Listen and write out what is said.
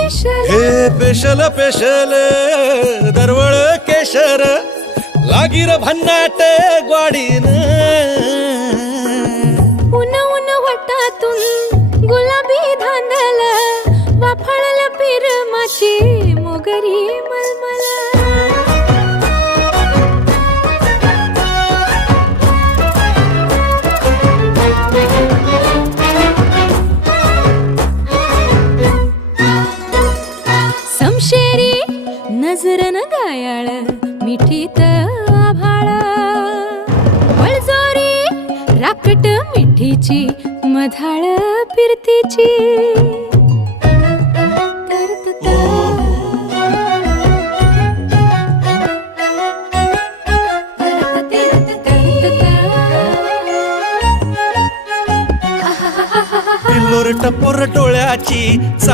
हे special special दरवळ केशर लागीर भन्नाट ग्वाडीन उन उन वटातून गुलाबी धांदल वाफाळल पिरमाची मोगरी मलमल समशेरी नजरन गायाळ मिठीत आभाळ वळजोरी राकट मिठीची मधाळ फिरतीची पिल्लोर टपोर डोळ्याची चांद